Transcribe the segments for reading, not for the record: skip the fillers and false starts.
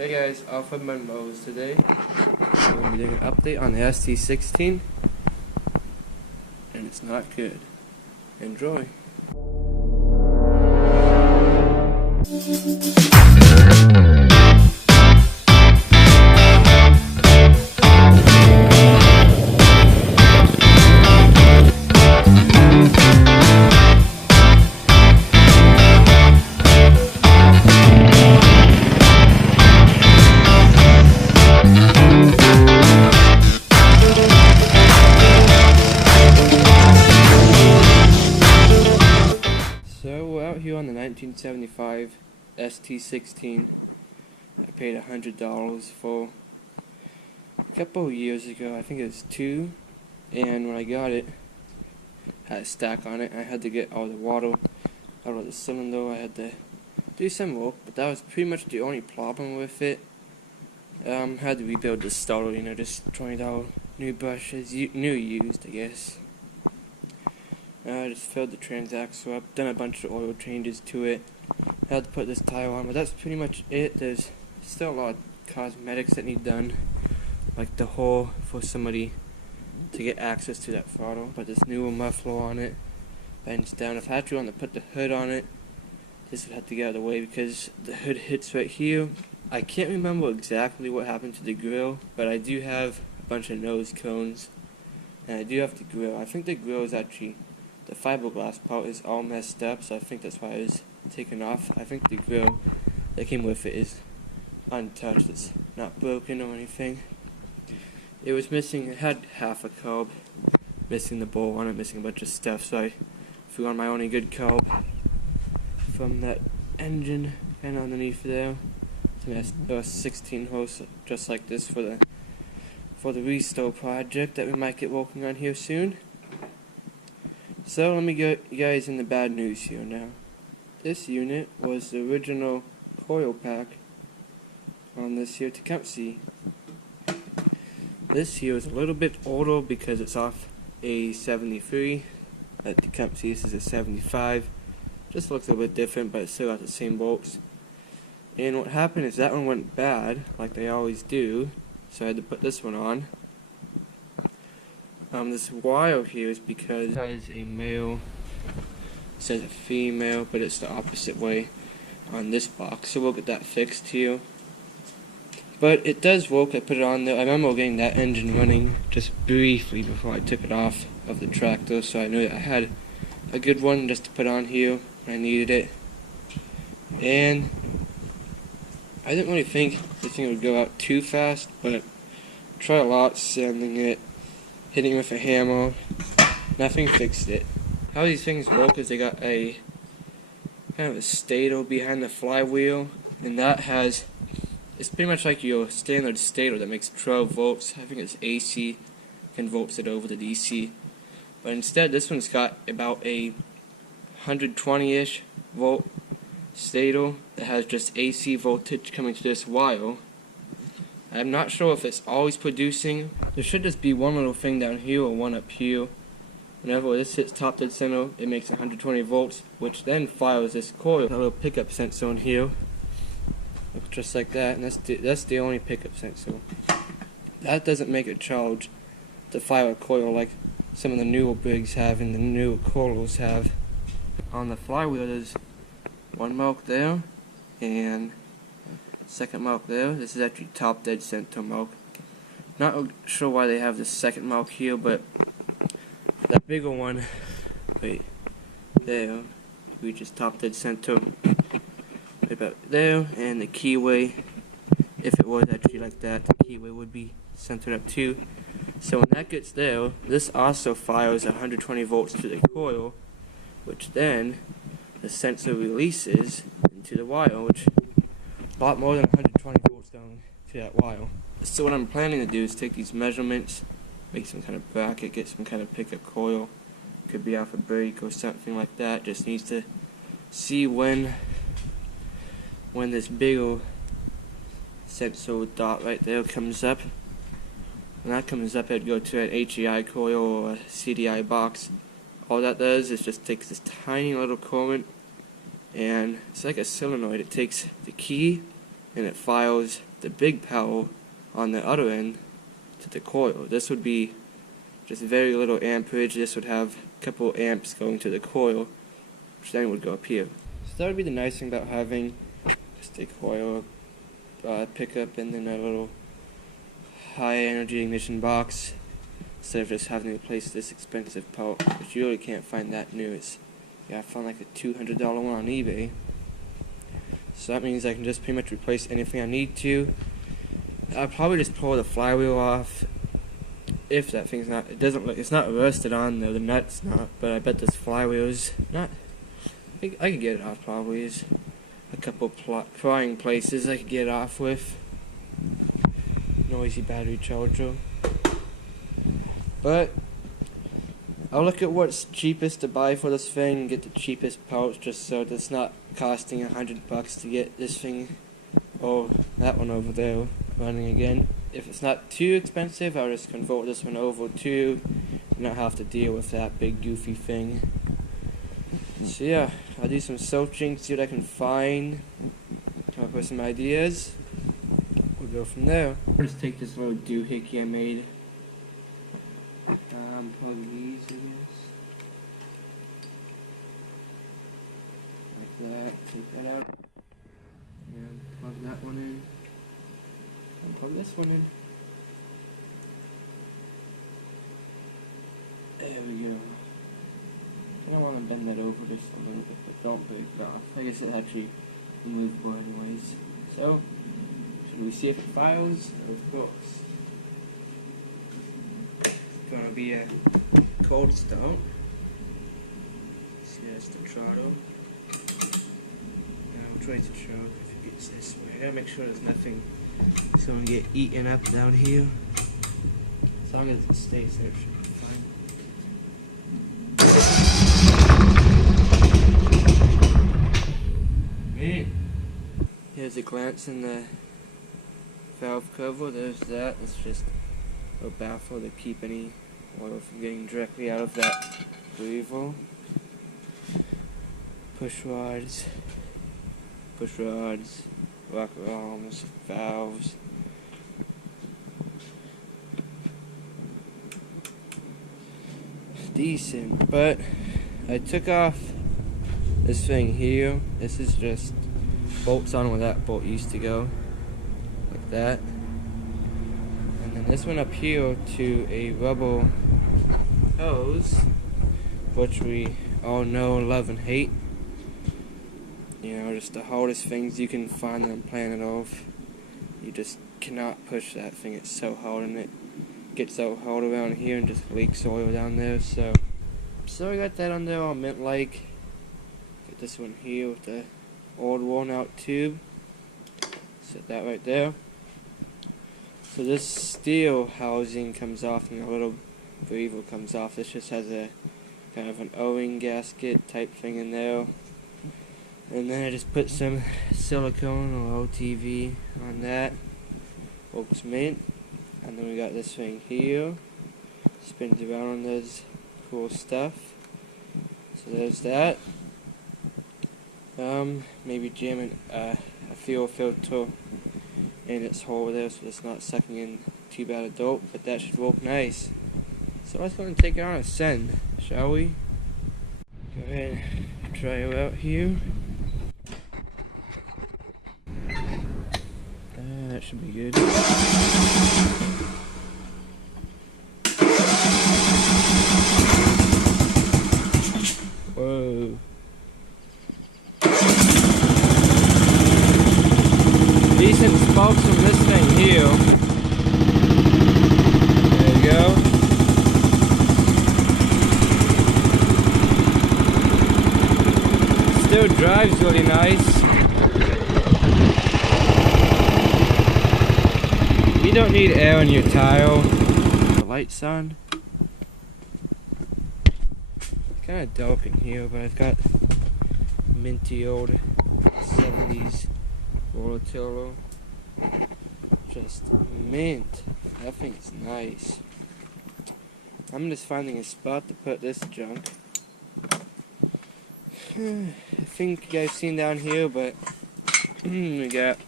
Hey guys, Offroad MudMowers today. We're going to be doing an update on the ST16, and it's not good. Enjoy. So we're out here on the 1975 ST16. I paid $100 for a couple of years ago. I think it was 2, and when I got it, I had a stack on it. I had to get all the water out of the cylinder. I had to do some work, but that was pretty much the only problem with it. Had to rebuild the starter, just trying out new brushes, new used, I guess. I just filled the transaxle up, done a bunch of oil changes to it. Had to put this tire on, but that's pretty much it. There's still a lot of cosmetics that need done, like the hole for somebody to get access to that throttle. Put this newer muffler on it, bends down. If I actually want to put the hood on it, this would have to get out of the way because the hood hits right here. I can't remember exactly what happened to the grill, but I do have a bunch of nose cones, and I do have the grill. I think the grill is actually, the fiberglass part is all messed up, so I think that's why it was taken off. I think the grill that came with it is untouched. It's not broken or anything. It was missing, it had half a curb, missing the bowl on it, missing a bunch of stuff, so I threw on my only good curb from that engine and underneath there. It's a 16 hose, just like this for the restore project that we might get working on here soon. So let me get you guys in the bad news here now. This unit was the original coil pack on this here Tecumseh. This here is a little bit older because it's off a 73. At Tecumseh, this is a 75. Just looks a little bit different, but it's still got the same bolts. And what happened is that one went bad, like they always do, so I had to put this one on. This wire here is because it says a male, it says a female, but it's the opposite way on this box, so we'll get that fixed here. But it does work. I put it on there. I remember getting that engine running just briefly before I took it off of the tractor, so I knew that I had a good one just to put on here when I needed it. And I didn't really think this thing would go out too fast, but tried a lot sanding it, hitting it with a hammer. Nothing fixed it. How these things work is they got a kind of a stator behind the flywheel, and that has, it's pretty much like your standard stator that makes 12 volts. I think it's AC, converts it over to DC. But instead, this one's got about a 120-ish volt stator that has just AC voltage coming to this wire. I'm not sure if it's always producing. There should just be one little thing down here or one up here. Whenever this hits top dead center, it makes 120 volts, which then fires this coil. A little pickup sensor in here, looks just like that, and that's the only pickup sensor. That doesn't make a charge to fire a coil like some of the newer Briggs have and the newer coils have. On the flywheel, there's one mark there and second mark there. This is actually top dead center mark. Not sure why they have the second mark here, but that bigger one right there reaches top dead center right about there, and the keyway, if it was actually like that, the keyway would be centered up too. So when that gets there, this also fires 120 volts to the coil, which then the sensor releases into the wire, which a lot more than 120 volts down to that wire. So what I'm planning to do is take these measurements, make some kind of bracket, get some kind of pickup coil. Could be off a brake or something like that. Just needs to see when this bigger sensor dot right there comes up. When that comes up, I'd go to an HEI coil or a CDI box. All that does is just takes this tiny little current, and it's like a solenoid. It takes the key and it files the big power on the other end to the coil. This would be just very little amperage. This would have a couple amps going to the coil, which then would go up here. So that would be the nice thing about having just a coil pickup and then a little high energy ignition box, instead of just having to replace this expensive part, which you really can't find that new. I found like a $200 one on eBay. So that means I can just pretty much replace anything I need to. I'll probably just pull the flywheel off if that thing's not, it's not rusted on though, the nut's not, but I bet this flywheel's not, I could get it off probably. There's a couple prying places I could get it off with. Noisy battery charger. But I'll look at what's cheapest to buy for this thing and get the cheapest parts, just so that it's not costing $100 to get this thing, or that one over there, running again. If it's not too expensive, I'll just convert this one over to not have to deal with that big goofy thing. So yeah, I'll do some searching, see what I can find, come up with some ideas. We'll go from there. I'll just take this little doohickey I made. Plug these, I guess. Like that. Take that out. And plug that one in. And plug this one in. There we go. I don't want to bend that over just a little bit, but don't break it off. I guess it's actually removable anyways. So, should we see if it files? Of course. It's gonna be a cold start. See, that's the throttle. Now we'll try to choke if it gets this way. I gotta make sure there's nothing that's gonna get eaten up down here. As long as it stays there, it should be fine. Man. Here's a glance in the valve cover. There's that. It's just a baffle to keep any oil from getting directly out of that flywheel. Push rods, rocker arms, valves. Decent, but I took off this thing here. This is just bolts on where that bolt used to go, like that. And then this one up here to a rubber hose, which we all know, love, and hate. You know, just the hardest things you can find on planet Earth. You just cannot push that thing. It's so hard, and it gets so hard around here and just leaks oil down there. So I got that on there all mint-like. Get this one here with the old worn-out tube. Set that right there. So this steel housing comes off and the little breather comes off. This just has a kind of an O-ring gasket type thing in there. And then I just put some silicone or OTV on that. Works mint. And then we got this thing here. Spins around on this cool stuff. So there's that. Maybe jamming a fuel filter in its hole there so it's not sucking in too bad a dope, but that should work nice. So let's go and take it on a send, shall we? Go ahead and try it out here. That should be good. Whoa. Decent sparks from this thing here. There you go. Still drives really nice. You don't need air in your tire. The lights on. It's kind of dark in here, but I've got minty old 70s Rotolo. Just mint. That thing's nice. I'm just finding a spot to put this junk. I think you guys seen down here, but we got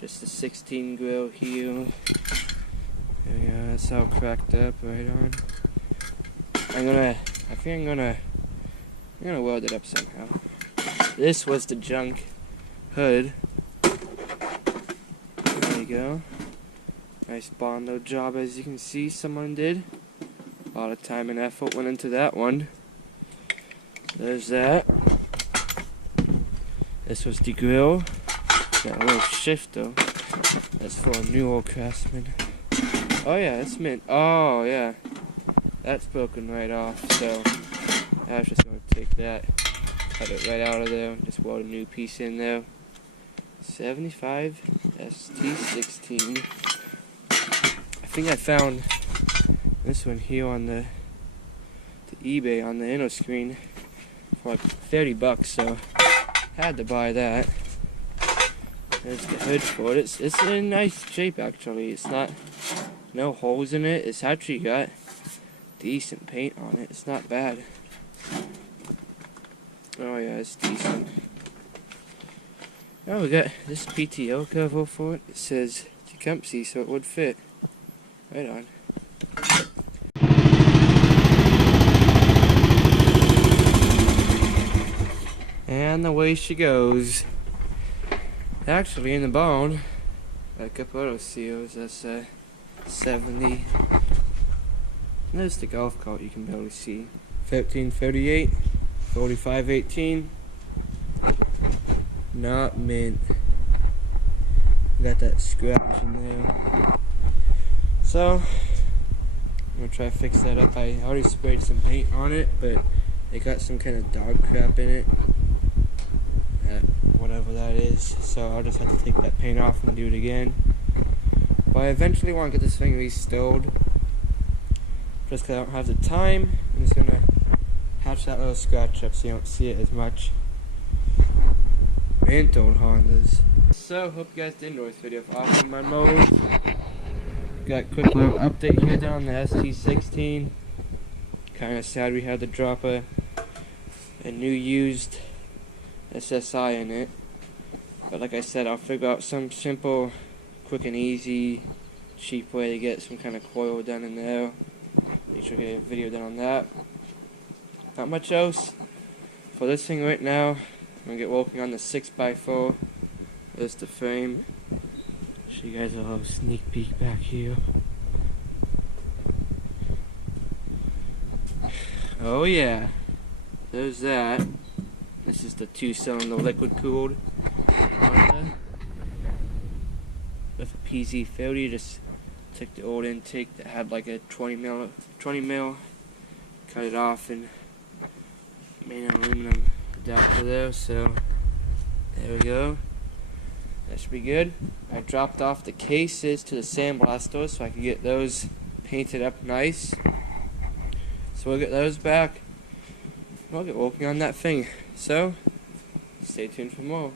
Just a 16 grill heel. Yeah, that's all cracked up right on. I think I'm gonna weld it up somehow. This was the junk hood. There you go. Nice Bondo job, as you can see, someone did. A lot of time and effort went into that one. There's that. This was the grill. Got a little shifter. That's for a new old Craftsman. Oh yeah, it's mint. Oh yeah, that's broken right off. So I was just gonna take that, cut it right out of there, just weld a new piece in there. 75 ST16. I think I found this one here on the eBay on the inner screen for like 30 bucks. So had to buy that. There's the hood for it. It's in nice shape actually. It's not no holes in it. It's actually got decent paint on it. It's not bad. Oh yeah, it's decent. Oh, we got this PTO cover for it. It says Tecumseh, so it would fit. Right on. And away she goes. Actually, in the bone, got a couple other Sears. That's 70. There's the golf cart you can barely see. 1338, 4518. Not mint. Got that scratch in there. So, I'm gonna try to fix that up. I already sprayed some paint on it, but it got some kind of dog crap in it. Whatever that is. So I'll just have to take that paint off and do it again. But I eventually want to get this thing restored. Just because I don't have the time, I'm just gonna hatch that little scratch up so you don't see it as much. Mint old Hondas. So, hope you guys did enjoy this video of Offroad MudMowers. Got a quick little update here down the ST16. Kinda sad we had to drop a new used SSI in it. But like I said, I'll figure out some simple, quick and easy, cheap way to get some kind of coil done in there. Make sure to get a video done on that. Not much else for this thing right now. I'm gonna get working on the 6x4. There's the frame. Show you guys a little sneak peek back here. Oh yeah, there's that. This is the 2-cylinder liquid cooled Honda with a PZ30. Just took the old intake that had like a 20 mil, cut it off and made an aluminum adapter there. So there we go. That should be good. I dropped off the cases to the sandblaster so I could get those painted up nice. So we'll get those back. I'll get working on that thing. So, stay tuned for more.